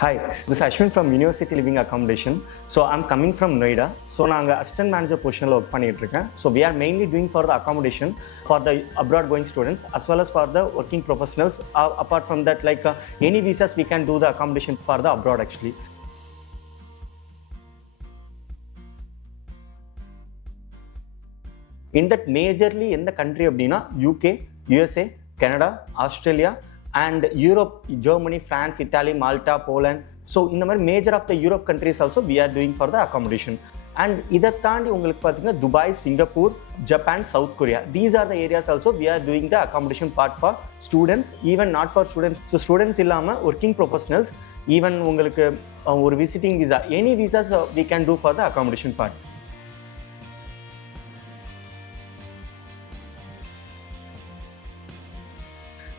Hi, this is Ashwin from University Living Accommodation. So I'm coming from Noida. So I'm assistant manager position work பண்ணிட்டு. So we are mainly doing for the accommodation for the abroad going students as well as for the working professionals. Apart from that, any visas we can do the accommodation for the abroad actually. In that majorly in the country அப்படினா UK, USA, Canada, Australia and Europe, Germany, France, Italy, Malta, Poland. So in the major of the Europe countries also we are doing for the accommodation. And இதை தாண்டி உங்களுக்கு பார்த்தீங்கன்னா Dubai, Singapore, Japan, south Korea, these are the areas also we are doing the accommodation part for students, even not for students. So students இல்லாமல் working professionals, even உங்களுக்கு ஒரு visiting visa, any visas we can do for the accommodation part.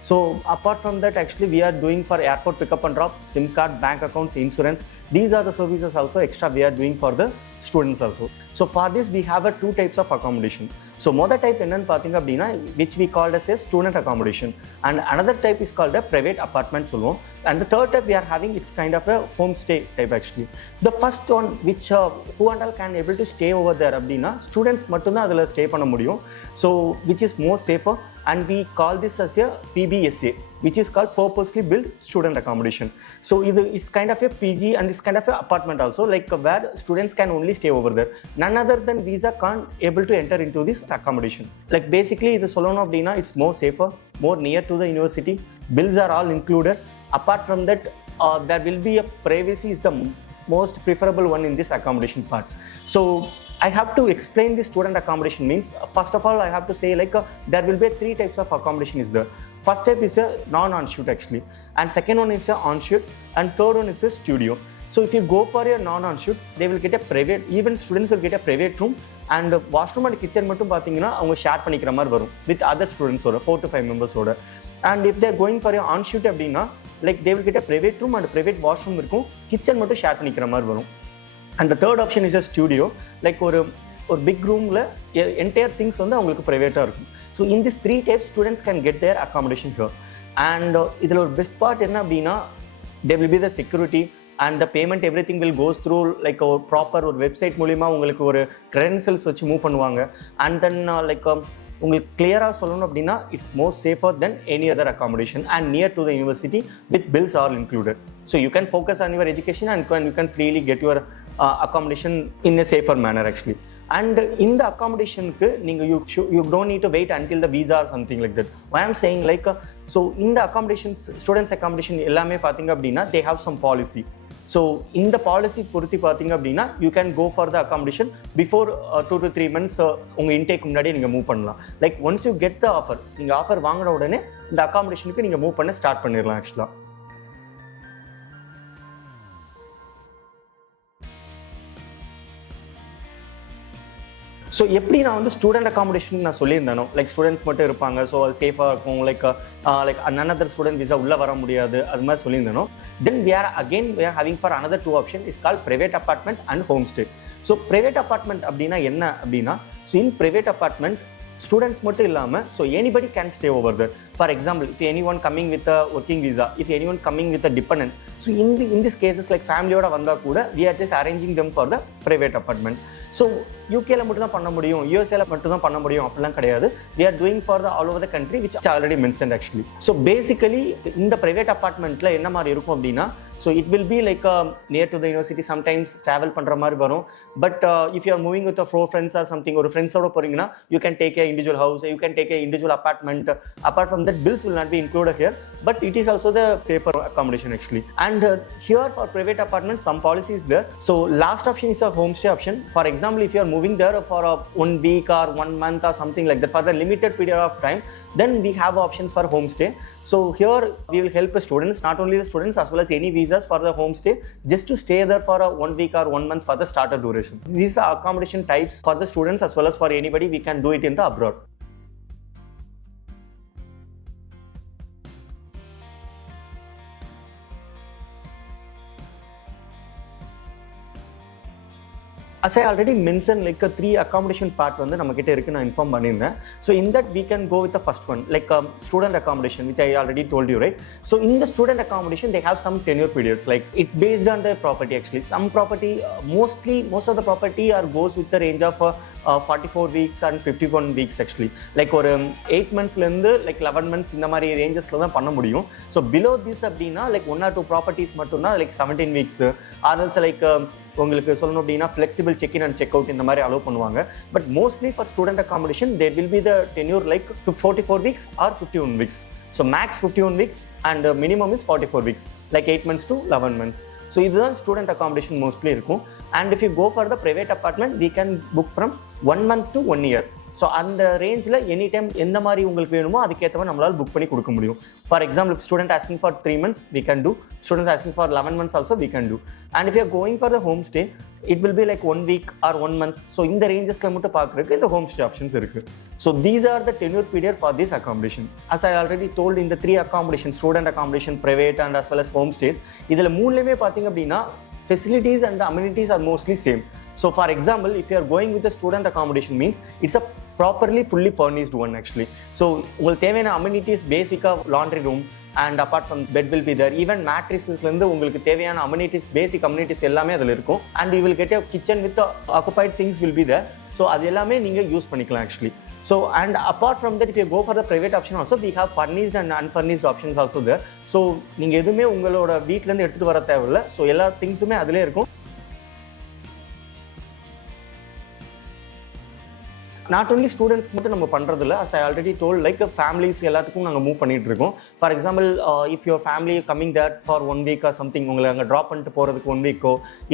So apart from that, actually we are doing for airport pickup and drop, SIM card, bank accounts, insurance. These are the services also extra we are doing for the students also. So for this we have two types of accommodation. So mother type என்னன்னு பார்த்தீங்க அப்படின்னா which we called as a student accommodation, and another type is called a private apartment சொல்லுவோம். And the third type we are having, it's kind of a homestay type actually. The first one which who and all can able to stay over there அப்படின்னா students மட்டும்தான் அதில் stay பண்ண முடியும். So which is more safer, and we call this as a PBSA, which is called purposely built student accommodation. So it's kind of a PG and it's kind of a apartment also, like where students can only stay over there. None other than visa can't able to enter into this accommodation. Like basically இது சொல்லணும் அப்படின்னா it's more safer, more near to the university, bills are all included. Apart from that, there will be a privacy is the most preferable one in this accommodation part. So I have to explain the student accommodation means, first of all I have to say there will be three types of accommodation is there. First type is a non-on-shoot actually, and second one is a on-shoot, and third one is a studio. So if you go for a non-on-shoot, they will get a private, even students will get a private room, and washroom and kitchen மட்டும் பார்த்தீங்கன்னா அவங்க ஷேர் பண்ணிக்கிற மாதிரி வரும் with other students ஓட 4 to 5 members ஓட. And if they are going for a on-shoot அப்படின்னா they will get a private room and private washroom இருக்கும், kitchen மட்டும் ஷேர் பண்ணிக்கிற மாதிரி வரும். And the third option is a studio, ஒரு big roomல entire things வந்து அவங்களுக்கு ப்ரைவேட்டாக இருக்கும். So in these three types students can get their accommodation here. And இதில் ஒரு பெஸ்ட் பார்ட் என்ன அப்படின்னா there will be the security and the payment, everything will goes through ஒரு ப்ராப்பர் ஒரு வெப்சைட் மூலிமா உங்களுக்கு ஒரு credentials வச்சு மூவ் பண்ணுவாங்க. And then உங்களுக்கு கிளியராக சொல்லணும் அப்படின்னா it's more safer than any other accommodation and near to the university with bills all included. So you can focus on your education and you can freely get your accommodation in a safer manner actually. And in the accommodationக்கு நீங்கள் you don't need to wait until the visa or something like that. Why I'm saying so in the accommodations, students accommodation எல்லாமே பார்த்தீங்க அப்படின்னா they have some policy. So in the policy பொறுத்து பார்த்தீங்க அப்படின்னா you can go for the accommodation before 2 to 3 months உங்கள் இன்டேக் முன்னாடி நீங்கள் மூவ் பண்ணலாம். once you get the offer, நீங்கள் ஆஃபர் வாங்கின உடனே இந்த accommodationக்கு நீங்கள் மூவ் பண்ண ஸ்டார்ட் பண்ணிடலாம் ஆக்சுவலாக. ஸோ எப்படி நான் வந்து ஸ்டூடெண்ட் அக்காமடேஷன் நான் சொல்லியிருந்தேனோ ஸ்டூடெண்ட்ஸ் மட்டும் இருப்பாங்க, ஸோ அது சேஃபாக இருக்கும், another ஸ்டூடெண்ட் விசா உள்ளே வர முடியாது, அது மாதிரி சொல்லியிருந்தேனோ. தென் we are having for another two option is called private apartment and homestay. So private apartment அப்படின்னா என்ன அப்படின்னா, so in private apartment students மட்டும் இல்லாமல் so anybody can stay over there. For example, if anyone coming with a working visa, if anyone coming with a dependent, so in these cases ஃபேமிலியோட வந்தால் கூட we are just arranging them for the private apartment. So யூகேல மட்டும் தான் பண்ண முடியும், யூஎஸ்ஏல மட்டும் தான் பண்ண முடியும் அப்படிலாம் கிடையாது. we are doing for the all over the country which I already mentioned actually. So basically இந்த private apartmentல என்ன மாதிரி இருக்கும் அப்படின்னா, so it will be near to the university, sometimes travel பண்ற மாதிரி வரும். But if you are moving with a 4 friends or something, ஒரு ஃப்ரெண்ட்ஸோட போறீங்கன்னா you can take a individual house, you can take a individual apartment. Apart from that, bills will not be included here, but it is also the safer accommodation actually. And here for private apartments some policy is there. So last option is a homestay option. For example, if you are moving there for 1 week or 1 month or something like that for the limited period of time, then we have option for homestay. So here we will help the students, not only the students as well as any visas for the homestay, just to stay there for 1 week or 1 month for the starter duration. These are accommodation types for the students as well as for anybody. We can do it in the abroad. As I already mentioned, like a 3 accommodation part வந்து நம்ம கிட்ட இருக்கு, நான் இன்ஃபார்ம் பண்ணியிருந்தேன். So in that we can go with the first one, like student accommodation, which I already told you, right? So in the student accommodation, they have some tenure periods, like it based on the property actually. Some property, most of the property goes with the range of 44 weeks and 51 weeks actually. Like ஒரு 8 monthsலேருந்து like 11 months இந்த மாதிரி ரேஞ்சஸில் தான் பண்ண முடியும். So below this அப்படின்னா like 1 or 2 properties மட்டும்தான் like 17 weeks, ஆர்எல்ஸ் லைக் உங்களுக்கு சொல்லணும் அப்படின்னா flexible check in and check out இந்த மாதிரி அலோவ் பண்ணுவாங்க. But mostly for student accommodation there will be the tenure like 44 weeks or 51 weeks. So max 51 weeks and minimum is 44 weeks, like 8 months to 11 months. So இதுதான் student accommodation mostly இருக்கும். And if you go for the private apartment we can book from 1 month to 1 year. So அந்த ரேஞ்சில் any time எந்த மாதிரி உங்களுக்கு வேணுமோ அதுக்கேற்ற மாதிரி நம்மளால் புக் பண்ணி கொடுக்க முடியும். For example, if student asking for 3 months we can do, students asking for 11 months also we can do. And if you are going for the home stay, it will be like 1 week or 1 month. So இந்த ரேஞ்சஸில் மட்டும் பார்க்குறதுக்கு இந்த home stay options இருக்குது. So these are the tenure period for this accommodation. As I already told, in the 3 accommodation, student accommodation, private and as well as home stays, இதில் மூணுலேயுமே பார்த்தீங்க அப்படின்னா facilities and the amenities are mostly same. So for example, if you are going with a student accommodation means it's a properly fully furnished one actually. So உங்களுக்கு தேவையான amenities பேசிக்காக laundry room and apart from bed will be there, even mattresesலேருந்து உங்களுக்கு தேவையான amenities, basic amenities எல்லாமே அதில் இருக்கும். And you will get a kitchen with the occupied things will be there. So அது எல்லாமே நீங்கள் யூஸ் பண்ணிக்கலாம் actually. So and apart from that, if you go for the private option also, we have furnished and unfurnished options also there. So நீங்கள் எதுவுமே உங்களோட வீட்டிலேருந்து எடுத்துகிட்டு வர தேவையில்லை. ஸோ எல்லா திங்ஸுமே அதிலே இருக்கும். நாட் ஒன்லி ஸ்டூடெண்ட்ஸ்க்கு மட்டும் நம்ம பண்ணுறதில்ல, as I already told, like families எல்லாத்துக்கும் நாங்கள் மூவ் பண்ணிகிட்டு இருக்கோம். For example, if your family coming that for 1 week or something, உங்களை அங்கே ட்ராப் பண்ணிட்டு போகிறதுக்கு 1 week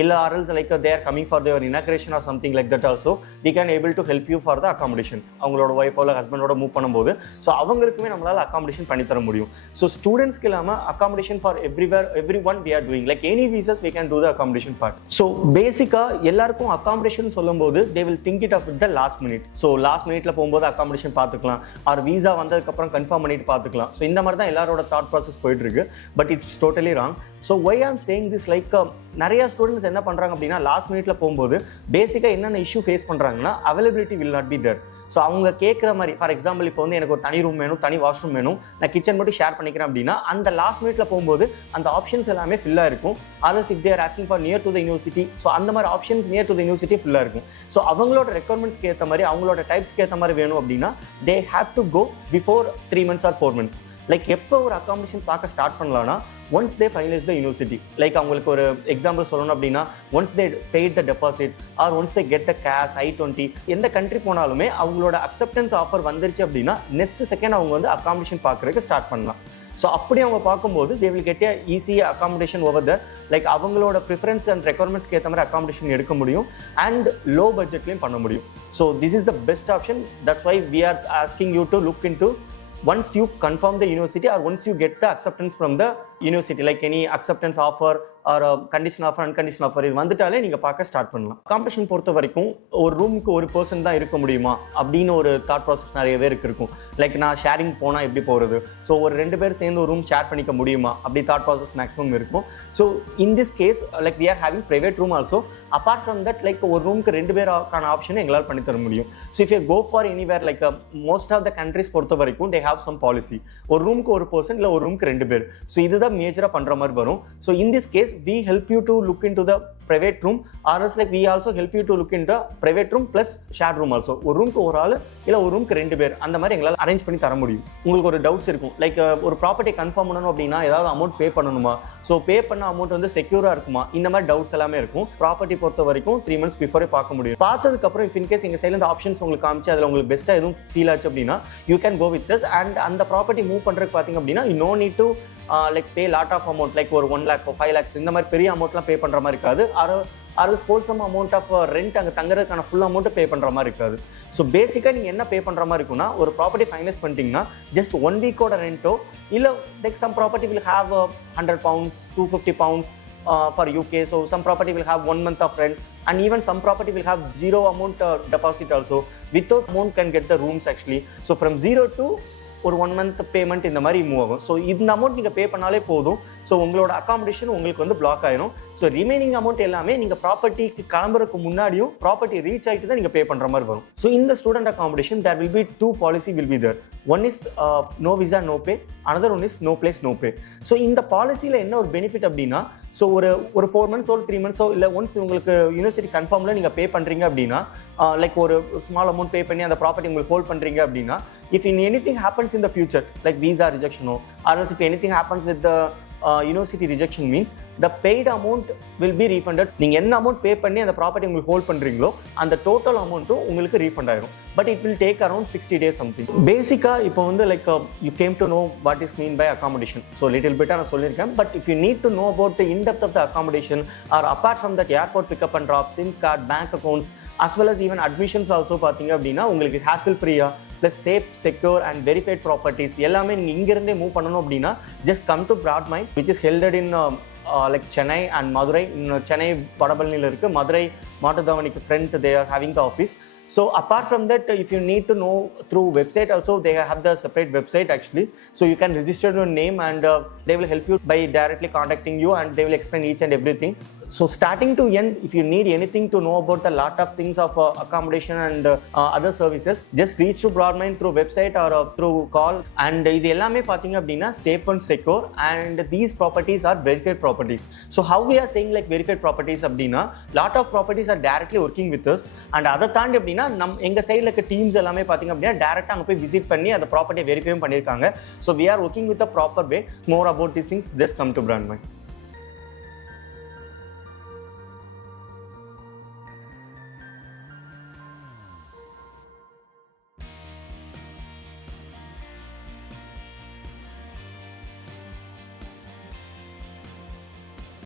இல்லை or else like they're coming for their inauguration or something like that also we can able to help you for the accommodation. அவங்களோட ஒய்ஃபோ இல்லை ஹஸ்பண்டோட மூவ் பண்ணும்போது ஸோ அவங்களுக்குமே நம்மளால் அக்காமடேஷன் பண்ணித்தர முடியும். ஸோ ஸ்டூடெண்ட்ஸ்க்கு இல்லாமல் accommodation for every one we are doing, like any visas we can do the accommodation part. So பேசிக்காக எல்லாருக்கும் அக்காமடேஷன் சொல்லும்போது they will think it of the last minute. So last மினிட்ல போகும்போது அக்காமடேஷன் பார்த்துக்கலாம், ஆர் வீசா வந்ததுக்கப்புறம் கன்ஃபார்ம் பண்ணிட்டு பார்த்துக்கலாம். ஸோ இந்த மாதிரி தான் எல்லாரோட தாட் ப்ராசஸ் போயிட்டு இருக்கு. But it's totally wrong. So why I'm saying this, like நிறைய ஸ்டூடெண்ட்ஸ் என்ன பண்ணுறாங்க அப்படின்னா லாஸ்ட் மினிட்ல போகும்போது பேசிக்காக என்னென்ன இஷ்யூ ஃபேஸ் பண்ணுறாங்கன்னா availability will not be there. So அவங்க கேட்குற மாதிரி, ஃபார் எக்ஸாம்பிள் இப்போ வந்து எனக்கு ஒரு தனி ரூம் வேணும், தனி வாஷ்ரூம் வேணும், நான் கிச்சன் மட்டும் ஷேர் பண்ணிக்கிறேன் அப்படின்னா அந்த லாஸ்ட் மினிட்ல போகும்போது அந்த ஆப்ஷன்ஸ் எல்லாமே ஃபில்லாக இருக்கும். Others if they're asking for near to the university, so அந்த மாதிரி options near to the university ஃபுல்லாக இருக்கும். ஸோ அவங்களோட ரெக்குவயர்மெண்ட்ஸ்க்கு ஏற்ற மாதிரி, அவங்களோட டைப்ஸ்க்கு ஏற்ற மாதிரி வேணும் அப்படின்னா they have to go before 3 months or 4 months. Like எப்போ ஒரு அக்காமடேஷன் பார்க்க ஸ்டார்ட் பண்ணலாம்னா once they finalise the university. Like அவங்களுக்கு ஒரு எக்ஸாம்பிள் சொல்லணும் அப்படின்னா once they paid the deposit or once they get the cash I-20, எந்த கண்ட்ரி போனாலுமே அவங்களோட அக்செப்டன்ஸ் ஆஃபர் வந்துருச்சு அப்படின்னா நெக்ஸ்ட் செகண்ட் அவங்க வந்து அக்காமடேஷன் பார்க்குறதுக்கு ஸ்டார்ட் பண்ணலாம். ஸோ அப்படி அவங்க பார்க்கும்போது they will get a easy accommodation over தர். லைக் அவங்களோட ப்ரிஃபரன்ஸ் அண்ட் ரெக்குவயர்மெண்ட்ஸ்க்கு ஏற்ற மாதிரி அக்காமடேஷன் எடுக்க முடியும் அண்ட் லோ பட்ஜெட்லையும் பண்ண முடியும். So this is the best option. That's why we are asking you to look into once you confirm the university or once you get the acceptance from the university, like any acceptance offer or conditional offer, unconditional offer, இது வந்துட்டாலே நீங்கள் பார்க்க ஸ்டார்ட் பண்ணலாம். அக்காமடேஷன் பொறுத்த வரைக்கும் ஒரு ரூமுக்கு ஒரு பர்சன் தான் இருக்க முடியுமா அப்படின்னு ஒரு தாட் ப்ராசஸ் நிறைய பேருக்கு இருக்கும். லைக் நான் ஷேரிங் போனால் எப்படி போகிறது, ஸோ ஒரு 2 பேர் சேர்ந்து ஒரு ரூம் ஷேர் பண்ணிக்க முடியுமா அப்படி தாட் ப்ராசஸ் மேக்ஸிமம் இருக்கும். So in this case like we are having private room also. Apart from that, like ஒரு ரூமுக்கு 2 பேருக்கான ஆப்ஷனை எங்களால் பண்ணி தர முடியும். So if you go for anywhere, like most of the countries பொறுத்த வரைக்கும் தே ஹேவ் சம் பாலிசி, ஒரு ரூமுக்கு ஒரு பர்சன் இல்லை ஒரு ரூமுக்கு 2 பேர். ஸோ இதுதான் மேஜராக பண்ணுற மாதிரி வரும். So in this case we help you to look into the private room, or else like we also help you to look into private room plus shared room also. ஒரு ரூமுக்கு ஒரு ஆள் இல்லை ஒரு ரூமுக்கு 2 பேர் அந்த மாதிரி எங்களால் அரேஞ்ச் பண்ணி தர முடியும். உங்களுக்கு ஒரு டவுட்ஸ் இருக்கும், லைக் ஒரு ப்ராப்பர்ட்டி கன்ஃபார்ம் பண்ணணும் அப்படின்னா ஏதாவது அமௌண்ட் பே பண்ணணுமா, ஸோ பே பண்ண அமௌண்ட் வந்து செக்யூராக இருக்குமா, இந்த மாதிரி டவுட்ஸ் எல்லாமே இருக்கும். ப்ராப்பர்ட்டி பொறுத்த வரைக்கும் 3 months பிஃபோரே பார்க்க முடியும். பார்த்ததுக்கப்புறம் இஃப் இன்கேஸ் எங்கள் சைடில் இந்த ஆப்ஷன்ஸ் உங்களுக்கு காமிச்சு அதில் உங்களுக்கு பெஸ்ட்டாக எதுவும் ஃபீல் ஆச்சு அப்படின்னா you can go with this. And அந்த ப்ராப்பர்ட்டி மூவ் பண்ணுறதுக்கு பார்த்தீங்க அப்படின்னா you no need to like pay lot of amount, like ஒரு 1 lakh 5 lakhs இந்த மாதிரி பெரிய அமௌண்ட்லாம் பே பண்ணுற மாதிரி இருக்காது. Or wholesome amount of rent அங்கே தங்குறதுக்கான ஃபுல் அமௌண்ட்டு பே பண்ணுற மாதிரி இருக்காது. ஸோ பேசிக்காக நீங்கள் என்ன பே பண்ணுற மாதிரி இருக்குன்னா, ஒரு ப்ராப்பர்ட்டி ஃபைனலைஸ் பண்ணிட்டீங்கன்னா ஜஸ்ட் 1 weekோட ரெண்ட்டோ இல்லை like some property will have £100, £250 for UK. So some property will have 1 month of rent, and even some property will have zero amount deposit also. Without amount can get the rooms actually. So from 0 to ஒரு 1 month payment இந்த மாதிரி மூவ் ஆகும். ஸோ இந்த அமௌண்ட் நீங்கள் பே பண்ணாலே போதும். ஸோ உங்களோட அகாமடேஷன் உங்களுக்கு வந்து பிளாக் ஆயிரும். ஸோ ரிமைனிங் அமௌண்ட் எல்லாமே நீங்கள் ப்ராப்பர்ட்டிக்கு கிளம்புறதுக்கு முன்னாடியும் ப்ராப்பர்ட்டி ரீச் ஆகிட்டு தான் நீங்கள் பே பண்ணுற மாதிரி வரும். ஸோ இந்த student accommodation there will be 2 policy will be there. One is no visa no pay, another one is no place no pay. So இந்த பாலிசியில் என்ன ஒரு பெனிஃபிட் அப்படின்னா, ஸோ ஒரு 4 months ஒரு 3 months இல்லை ஒன்ஸ் உங்களுக்கு யூனிவர்சிட்டி கன்ஃபார்மில் நீங்கள் பே பண்ணுறீங்க அப்படின்னா, லைக் ஒரு ஸ்மால் அமௌண்ட் பே பண்ணி அந்த ப்ராப்பர்ட்டி உங்களுக்கு ஹோல்ட் பண்ணுறீங்க அப்படின்னா, if in anything happens in the future like visa ரிஜெக்ஷனோ or else if anything happens with the university rejection means the paid amount will be refunded. நீங்கள் என்ன அமௌண்ட் பே பண்ணி அந்த ப்ராப்பர்ட்டி உங்களுக்கு ஹோல்ட் பண்ணுறீங்களோ அந்த டோட்டல் அமௌண்ட்டும் உங்களுக்கு ரீஃபண்ட் ஆயிரும். But it will take around 60 days something. பேசிக்காக இப்போ வந்து like you came to know what is mean by accommodation. So little பிட்டாக நான் சொல்லியிருக்கேன். But if you need to know about the in depth of the accommodation or apart from that airport pickup and drop, SIM card, bank accounts as well as even admissions also பார்த்தீங்க அப்படின்னா உங்களுக்கு hassle ஃப்ரீயா plus safe, secure and verified properties எல்லாமே நீங்கள் இங்கிருந்தே move பண்ணணும் அப்படின்னா just come to Broadmind which is held in like Chennai and Madurai. Chennai வடபழனியில் இருக்குது, மதுரை மாட்டுத்தாவணிக்கு front they are having the office. So apart from that, if you need to know through website also, they have the separate website actually. So you can register your name and they will help you by directly contacting you and they will explain each and everything. So starting to end, if you need anything to know about a lot of things of accommodation and other services, just reach to Broadmind through website or through call. And இது எல்லாமே பார்த்தீங்க அப்படின்னா safe and secure and these properties are verified properties. So how we are saying like verified properties அப்படின்னா lot of properties are directly working with us and அதை தாண்டி அப்படின்னா எங்கள் சைடில் இருக்க டீம்ஸ் எல்லாமே பார்த்தீங்க அப்படின்னா டேரெக்டாக அங்கே போய் விசிட் பண்ணி அந்த ப்ராப்பர்ட்டியை வெரிஃபையும் பண்ணியிருக்காங்க. So we are working with a proper way. More about these things, just come to Broadmind.